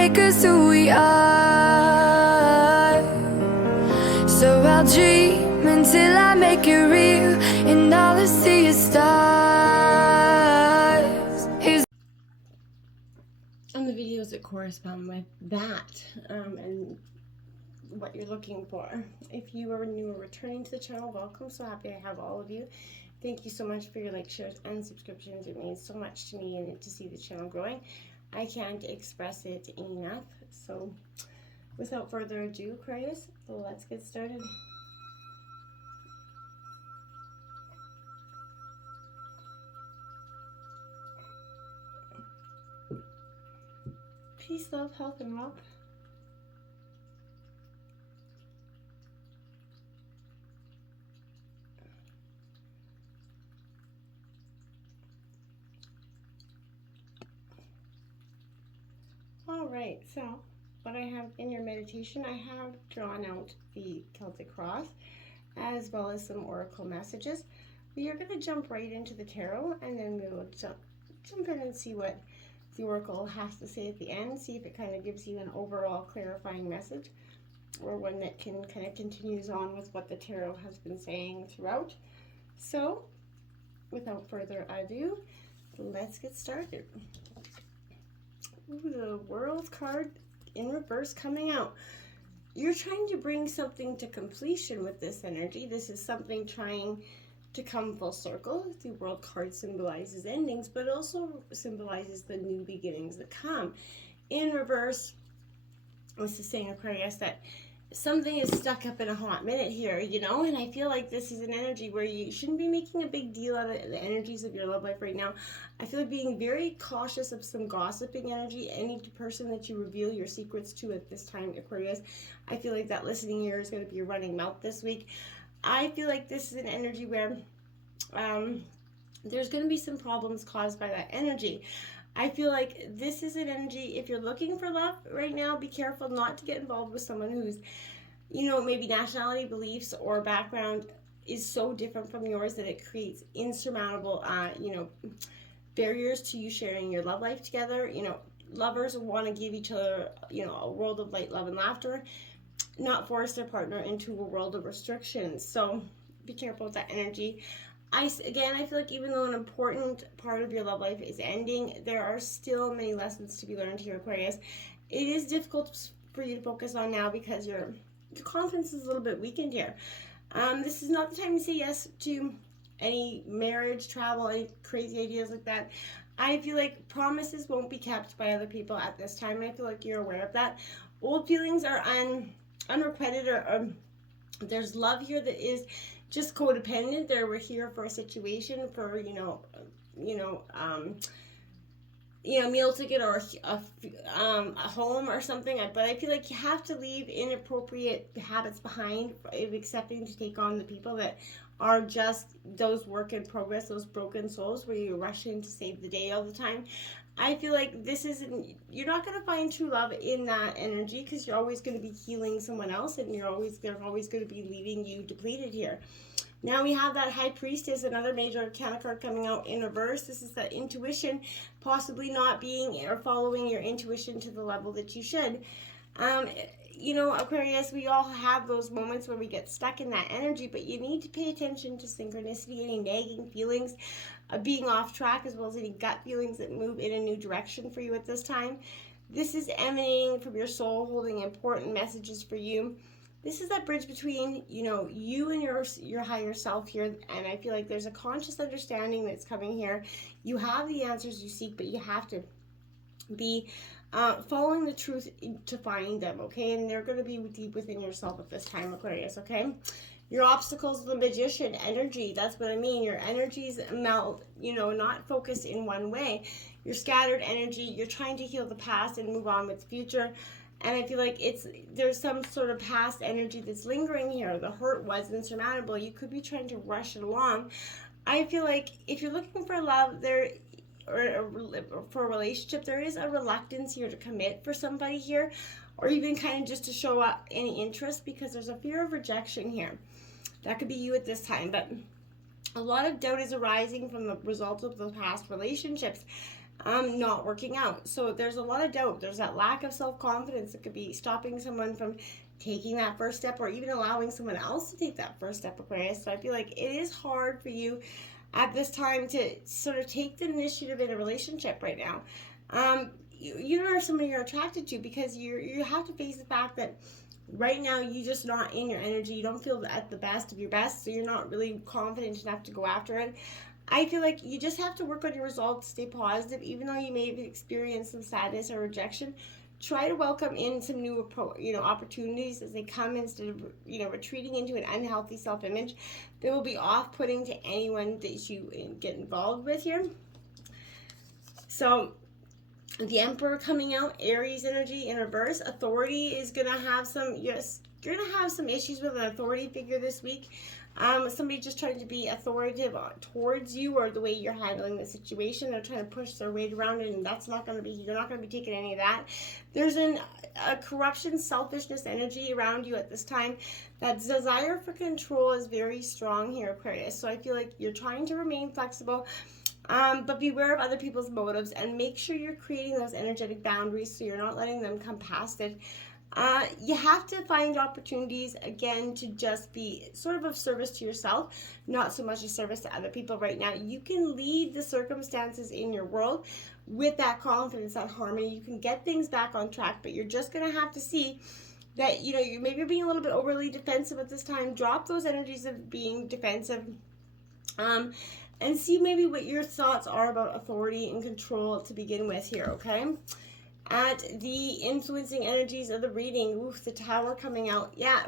make us who we are. So I'll dream until I make it real, and all I see is stars. And the videos that correspond with that, and what you're looking for. If you are new or returning to the channel, welcome. So happy I have all of you. Thank you so much for your likes, shares, and subscriptions. It means so much to me and to see the channel growing. I can't express it enough. So without further ado, Aquarius, let's get started. Peace, love, health, and wealth. All right, so what I have in your meditation, I have drawn out the Celtic cross as well as some oracle messages. We are going to jump right into the tarot, and then we will jump in and see what the oracle has to say at the end, see if it kind of gives you an overall clarifying message, or one that can kind of continues on with what the tarot has been saying throughout. So without further ado, let's get started. Ooh, the World card in reverse coming out. You're trying to bring something to completion with this energy. This is something trying to come full circle. The World card symbolizes endings, but also symbolizes the new beginnings that come. In reverse, this is saying, Aquarius, that something is stuck up in a hot minute here, you know, and I feel like this is an energy where you shouldn't be making a big deal out of the energies of your love life right now. I feel like being very cautious of some gossiping energy. Any person that you reveal your secrets to at this time, Aquarius, I feel like that listening ear is going to be your running mouth this week. I feel like this is an energy where there's going to be some problems caused by that energy. I feel like this is an energy, if you're looking for love right now, be careful not to get involved with someone who's, you know, maybe nationality, beliefs, or background is so different from yours that it creates insurmountable, you know, barriers to you sharing your love life together. You know, lovers want to give each other, you know, a world of light, love, and laughter, not force their partner into a world of restrictions. So be careful with that energy. Again, I feel like even though an important part of your love life is ending, there are still many lessons to be learned here, Aquarius. It is difficult for you to focus on now because your confidence is a little bit weakened here. This is not the time to say yes to any marriage, travel, any crazy ideas like that. I feel like promises won't be kept by other people at this time, and I feel like you're aware of that. Old feelings are unrequited, or there's love here that is just codependent. We're here for a situation, for a meal ticket or a home or something. But I feel like you have to leave inappropriate habits behind of accepting to take on the people that are just those work in progress, those broken souls where you rush in to save the day all the time. I feel like you're not going to find true love in that energy, because you're always going to be healing someone else, and they're always going to be leaving you depleted here. Now we have that High Priestess, another major arcana card coming out in reverse. This is that intuition, possibly not being or following your intuition to the level that you should. You know, Aquarius, we all have those moments where we get stuck in that energy, but you need to pay attention to synchronicity, any nagging feelings, being off track, as well as any gut feelings that move in a new direction for you at this time. This is emanating from your soul, holding important messages for you. This is that bridge between, you know, you and your higher self here, and I feel like there's a conscious understanding that's coming here. You have the answers you seek, but you have to be following the truth to find them, okay? And they're going to be deep within yourself at this time, Aquarius, okay? Your obstacles, the Magician energy, that's what I mean. Your energies melt, you know, not focused in one way. Your scattered energy, you're trying to heal the past and move on with the future. And I feel like there's some sort of past energy that's lingering here. The hurt was insurmountable. You could be trying to rush it along. I feel like if you're looking for love or for a relationship, there is a reluctance here to commit for somebody here, or even kind of just to show up any interest, because there's a fear of rejection here. That could be you at this time, but a lot of doubt is arising from the result of the past relationships. not working out. So there's a lot of doubt. There's that lack of self-confidence that could be stopping someone from taking that first step, or even allowing someone else to take that first step, Aquarius. So I feel like it is hard for you at this time to sort of take the initiative in a relationship right now. You are somebody you're attracted to, because you have to face the fact that right now you're just not in your energy. You don't feel at the best of your best, so you're not really confident enough to go after it. I feel like you just have to work on your resolve to stay positive, even though you may have experienced some sadness or rejection. Try to welcome in some new, opportunities as they come, instead of, retreating into an unhealthy self-image that will be off-putting to anyone that you get involved with here. So the Emperor coming out, Aries energy in reverse. Authority is going to have some, yes, you're going to have some issues with an authority figure this week. Somebody just trying to be authoritative towards you, or the way you're handling the situation. They're trying to push their weight around it, and that's not going to be, you're not going to be taking any of that. There's a corruption, selfishness energy around you at this time. That desire for control is very strong here, Aquarius. So I feel like you're trying to remain flexible, but beware of other people's motives, and make sure you're creating those energetic boundaries so you're not letting them come past it. You have to find opportunities, again, to just be sort of service to yourself, not so much a service to other people right now. You can lead the circumstances in your world with that confidence, that harmony. You can get things back on track, but you're just going to have to see that, you maybe you're being a little bit overly defensive at this time. Drop those energies of being defensive, and see maybe what your thoughts are about authority and control to begin with here, okay? At the influencing energies of the reading, oof, the Tower coming out. Yeah,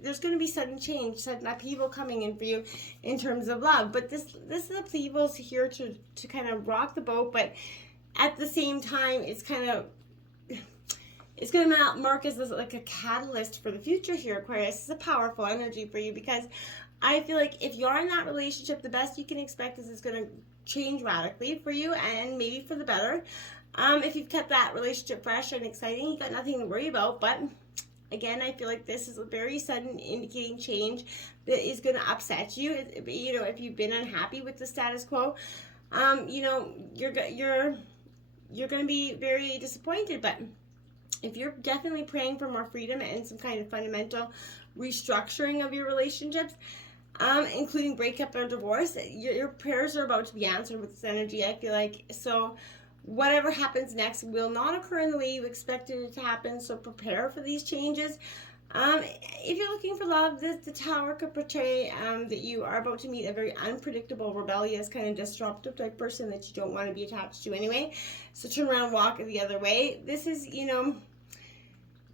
there's going to be sudden change, sudden upheaval coming in for you in terms of love. But this upheaval is here to kind of rock the boat, but at the same time, it's going to mark as like a catalyst for the future here, Aquarius. It's a powerful energy for you, because I feel like if you're in that relationship, the best you can expect is it's going to change radically for you, and maybe for the better. If you've kept that relationship fresh and exciting, you got nothing to worry about. But again, I feel like this is a very sudden indicating change that is going to upset you. If you've been unhappy with the status quo, you're going to be very disappointed. But if you're definitely praying for more freedom and some kind of fundamental restructuring of your relationships, including breakup or divorce, your prayers are about to be answered with this energy, I feel like. So whatever happens next will not occur in the way you expected it to happen, so prepare for these changes. If you're looking for love, the Tower could portray that you are about to meet a very unpredictable, rebellious, kind of disruptive type person that you don't want to be attached to anyway. So turn around and walk the other way. This is,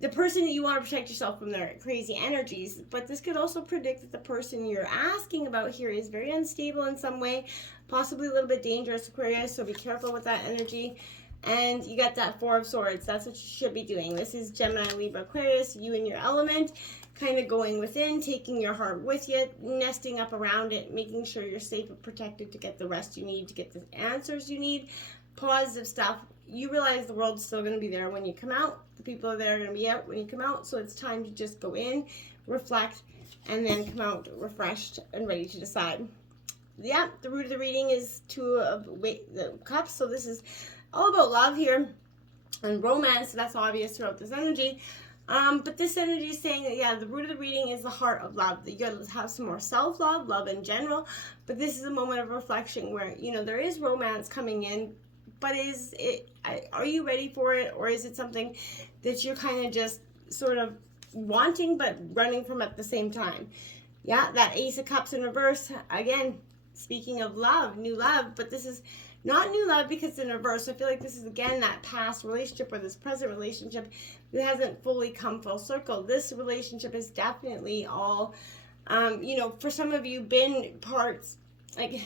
the person that you want to protect yourself from their crazy energies. But this could also predict that the person you're asking about here is very unstable in some way, possibly a little bit dangerous, Aquarius, so be careful with that energy. And you got that Four of Swords. That's what you should be doing. This is Gemini, Libra, Aquarius, you in your element, kind of going within, taking your heart with you, nesting up around it, making sure you're safe and protected to get the rest you need, to get the answers you need, positive stuff. You realize the world's still going to be there when you come out. The people are there going to be out when you come out. So it's time to just go in, reflect, and then come out refreshed and ready to decide. Yeah, the root of the reading is Two of the Cups. So this is all about love here and romance. So that's obvious throughout this energy. But this energy is saying that, yeah, the root of the reading is the heart of love. That you got to have some more self-love, love in general. But this is a moment of reflection where, there is romance coming in. But are you ready for it? Or is it something that you're kind of just sort of wanting but running from at the same time? Yeah, that Ace of Cups in reverse. Again, speaking of love, new love. But this is not new love because it's in reverse. I feel like this is, again, that past relationship or this present relationship that hasn't fully come full circle. This relationship is definitely all, for some of you, been parts, like,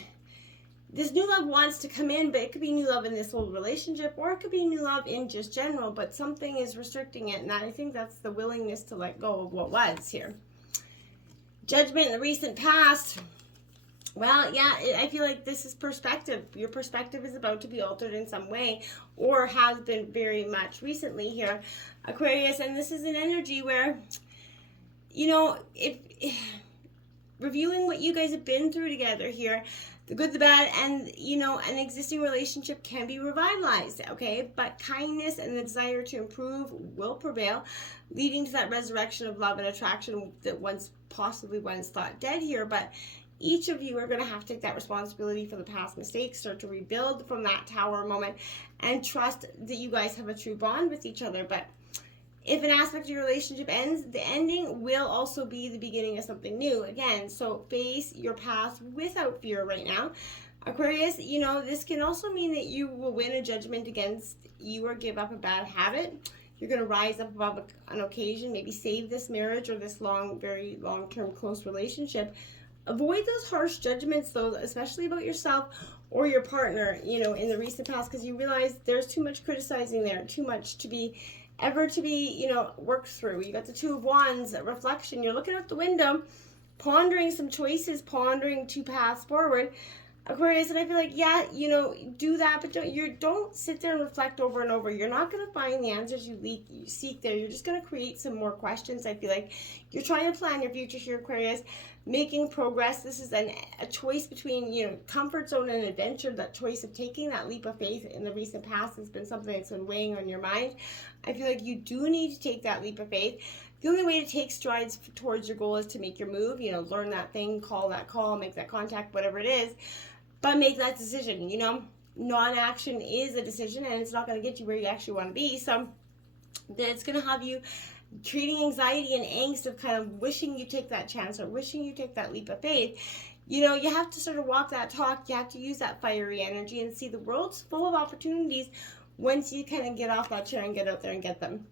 this new love wants to come in, but it could be new love in this old relationship, or it could be new love in just general, but something is restricting it, and I think that's the willingness to let go of what was here. Judgment in the recent past. Well, yeah, I feel like this is perspective. Your perspective is about to be altered in some way, or has been very much recently here, Aquarius, and this is an energy where, if reviewing what you guys have been through together here, the good, the bad, and an existing relationship can be revitalized, okay? But kindness and the desire to improve will prevail, leading to that resurrection of love and attraction that possibly once thought dead here. But each of you are going to have to take that responsibility for the past mistakes, start to rebuild from that tower moment, and trust that you guys have a true bond with each other. But if an aspect of your relationship ends, the ending will also be the beginning of something new. Again, so face your past without fear right now. Aquarius, this can also mean that you will win a judgment against you or give up a bad habit. You're going to rise up above an occasion, maybe save this marriage or this very long-term close relationship. Avoid those harsh judgments, though, especially about yourself or your partner, in the recent past, because you realize there's too much criticizing there, too much to be worked through. You got the Two of Wands, reflection. You're looking out the window, pondering some choices, pondering two paths forward. Aquarius, and I feel like, do that, but don't sit there and reflect over and over. You're not going to find the answers you seek there. You're just going to create some more questions. I feel like you're trying to plan your future here, Aquarius, making progress. This is a choice between, comfort zone and adventure. That choice of taking that leap of faith in the recent past has been something that's been weighing on your mind. I feel like you do need to take that leap of faith. The only way to take strides towards your goal is to make your move, learn that thing, call that call, make that contact, whatever it is. But make that decision, non-action is a decision, and it's not going to get you where you actually want to be. So it's going to have you treating anxiety and angst of kind of wishing you take that chance or wishing you take that leap of faith. You have to sort of walk that talk. You have to use that fiery energy and see the world's full of opportunities once you kind of get off that chair and get out there and get them.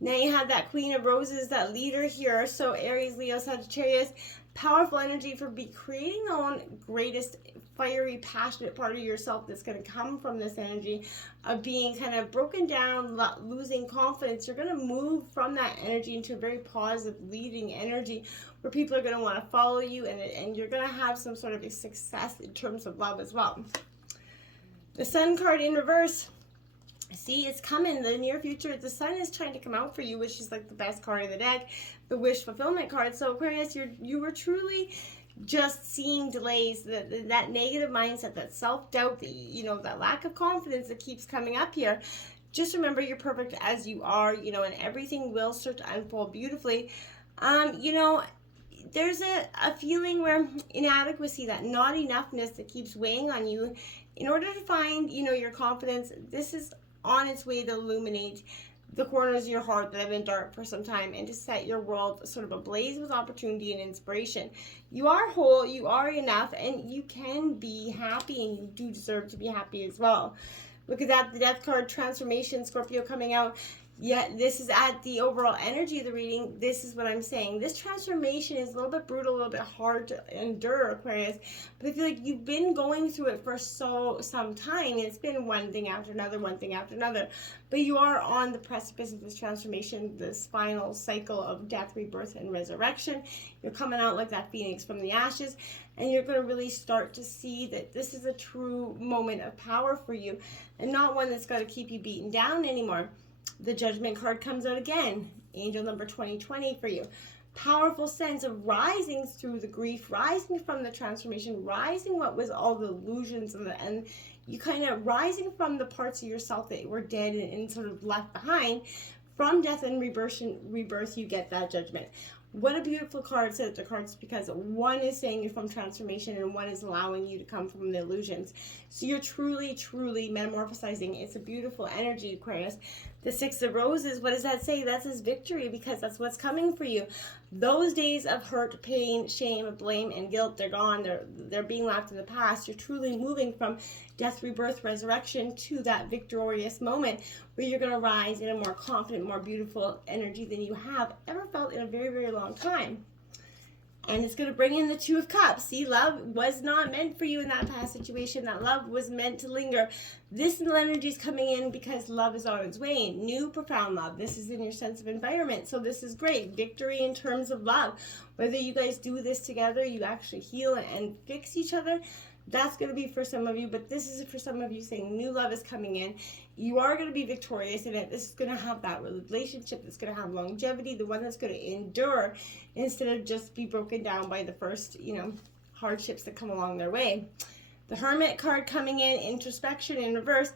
Now you have that Queen of Roses, that leader here. So Aries, Leo, Sagittarius, powerful energy for creating the own greatest fiery, passionate part of yourself that's going to come from this energy of being kind of broken down, losing confidence. You're going to move from that energy into a very positive, leading energy where people are going to want to follow you, and you're going to have some sort of a success in terms of love as well. The Sun card in reverse. See, it's coming. The near future, the sun is trying to come out for you, which is like the best card of the deck, the wish fulfillment card. So Aquarius, you were truly just seeing delays, that negative mindset, that self-doubt, that lack of confidence that keeps coming up here. Just remember, you're perfect as you are, and everything will start to unfold beautifully. There's a feeling where inadequacy, that not enoughness that keeps weighing on you. In order to find, your confidence, this is on its way to illuminate the corners of your heart that have been dark for some time, and to set your world sort of ablaze with opportunity and inspiration. You are whole, you are enough, and you can be happy, and you do deserve to be happy as well. Look at that, the Death card, transformation, Scorpio coming out. Yeah, this is at the overall energy of the reading. This is what I'm saying. This transformation is a little bit brutal, a little bit hard to endure, Aquarius. But I feel like you've been going through it for some time. It's been one thing after another, one thing after another. But you are on the precipice of this transformation, this final cycle of death, rebirth, and resurrection. You're coming out like that phoenix from the ashes. And you're going to really start to see that this is a true moment of power for you, and not one that's going to keep you beaten down anymore. The Judgment card comes out again, angel number 2020 for you. Powerful sense of rising through the grief, rising from the transformation, rising what was all the illusions and you kind of rising from the parts of yourself that were dead and sort of left behind. From death and rebirth, you get that Judgment. What a beautiful card set the cards, because one is saying you're from transformation and one is allowing you to come from the illusions. So you're truly, truly metamorphosizing. It's a beautiful energy, Aquarius. The Six of Roses, what does that say? That says victory, because that's what's coming for you. Those days of hurt, pain, shame, blame, and guilt, they're gone. They're being left in the past. You're truly moving from death, rebirth, resurrection to that victorious moment where you're going to rise in a more confident, more beautiful energy than you have ever felt in a very, very long time. And it's going to bring in the Two of Cups. See, love was not meant for you in that past situation. That love was meant to linger. This energy is coming in because love is on its way. New, profound love. This is in your sense of environment. So this is great. Victory in terms of love. Whether you guys do this together, you actually heal and fix each other, that's going to be for some of you. But this is for some of you saying new love is coming in. You are going to be victorious in it. This is going to have that relationship that's going to have longevity, the one that's going to endure instead of just be broken down by the first, hardships that come along their way. The Hermit card coming in, introspection in reverse,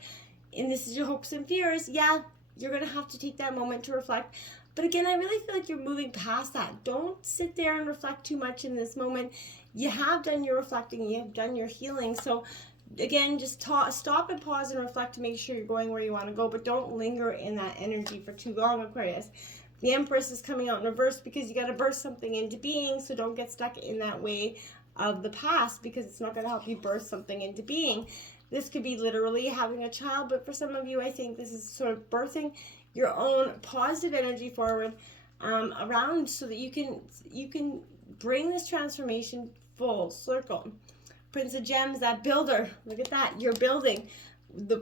and this is your hopes and fears. Yeah, you're going to have to take that moment to reflect. But again, I really feel like you're moving past that. Don't sit there and reflect too much in this moment. You have done your reflecting, you have done your healing. So again, just stop and pause and reflect to make sure you're going where you want to go, but don't linger in that energy for too long, Aquarius. The Empress is coming out in reverse because you got to birth something into being, so don't get stuck in that way of the past because it's not going to help you birth something into being. This could be literally having a child, but for some of you, I think this is sort of birthing your own positive energy forward around so that you can bring this transformation full circle. Prince of Gems, that builder, look at that, you're building.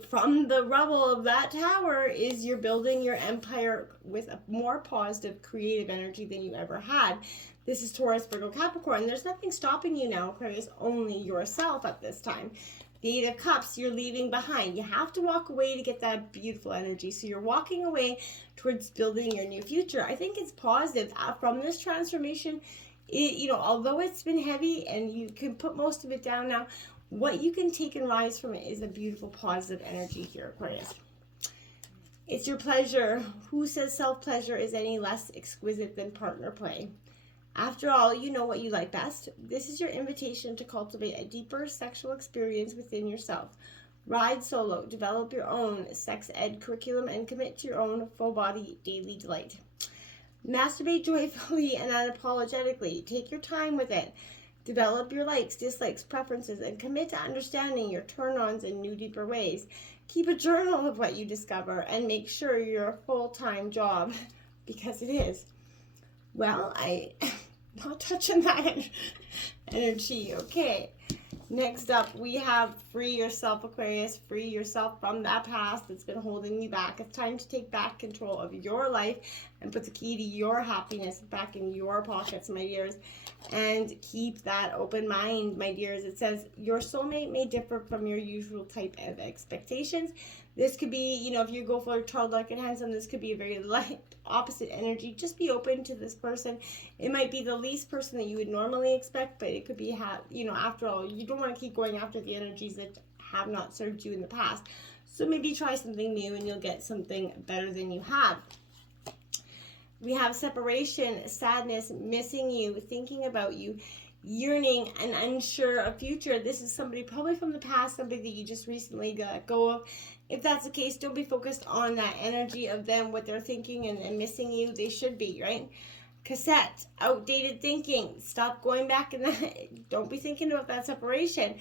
From the rubble of that tower is you're building your empire with a more positive, creative energy than you ever had. This is Taurus, Virgo, Capricorn. There's nothing stopping you now, Aquarius, only yourself at this time. The Eight of Cups, you're leaving behind. You have to walk away to get that beautiful energy. So you're walking away towards building your new future. I think it's positive. From this transformation, although it's been heavy and you can put most of it down now, what you can take and rise from it is a beautiful, positive energy here, Aquarius. It's your pleasure. Who says self-pleasure is any less exquisite than partner play? After all, you know what you like best. This is your invitation to cultivate a deeper sexual experience within yourself. Ride solo, develop your own sex ed curriculum, and commit to your own full-body daily delight. Masturbate joyfully and unapologetically. Take your time with it. Develop your likes, dislikes, preferences, and commit to understanding your turn-ons in new, deeper ways. Keep a journal of what you discover and make sure you're a full-time job, because it is. Well, I'm not touching that energy. Okay. Next up, we have free yourself, Aquarius. Free yourself from that past that's been holding you back. It's time to take back control of your life and put the key to your happiness back in your pockets, my dears. And keep that open mind, my dears. It says, your soulmate may differ from your usual type of expectations. This could be, if you go for childlike and handsome, this could be a very light, opposite energy. Just be open to this person. It might be the least person that you would normally expect, but it could be, after all, you don't want to keep going after the energies that have not served you in the past. So maybe try something new and you'll get something better than you had. We have separation, sadness, missing you, thinking about you, yearning and unsure of future. This is somebody probably from the past, somebody that you just recently let go of. If that's the case, don't be focused on that energy of them, what they're thinking and missing you. They should be, right? Cassette, outdated thinking. Stop going back in that. Don't be thinking about that separation.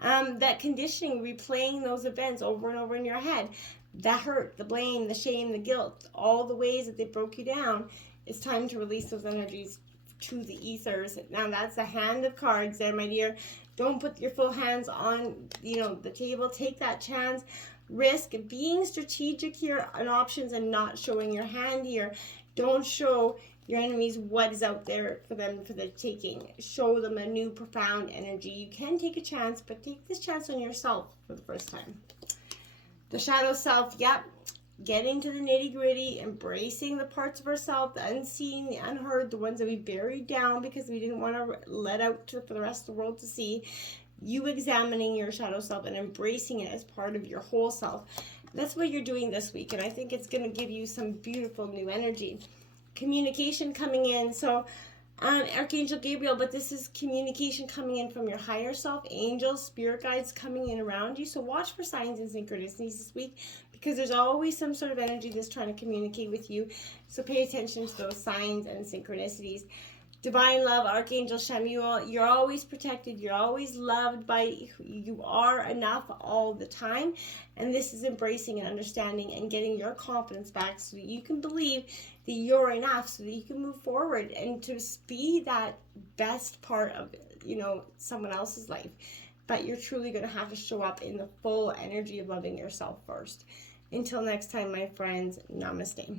That conditioning, replaying those events over and over in your head. That hurt, the blame, the shame, the guilt, all the ways that they broke you down. It's time to release those energies to the ethers. Now that's a hand of cards there, my dear. Don't put your full hands on, the table. Take that chance. Risk being strategic here on options and not showing your hand here. Don't show your enemies what is out there for them for the taking. Show them a new profound energy. You can take a chance, but take this chance on yourself for the first time. The shadow self, yep. Getting to the nitty-gritty, embracing the parts of ourselves, the unseen, the unheard, the ones that we buried down because we didn't want to let out for the rest of the world to see. You examining your shadow self and embracing it as part of your whole self. That's what you're doing this week, and I think it's going to give you some beautiful new energy. Communication coming in. So Archangel Gabriel, but this is communication coming in from your higher self, angels, spirit guides coming in around you. So watch for signs and synchronicities this week, because there's always some sort of energy that's trying to communicate with you. So pay attention to those signs and synchronicities. Divine love, Archangel Chamuel, you're always protected, you're always loved by, you are enough all the time. And this is embracing and understanding and getting your confidence back so that you can believe that you're enough, so that you can move forward and to be that best part of, someone else's life. But you're truly going to have to show up in the full energy of loving yourself first. Until next time, my friends, namaste.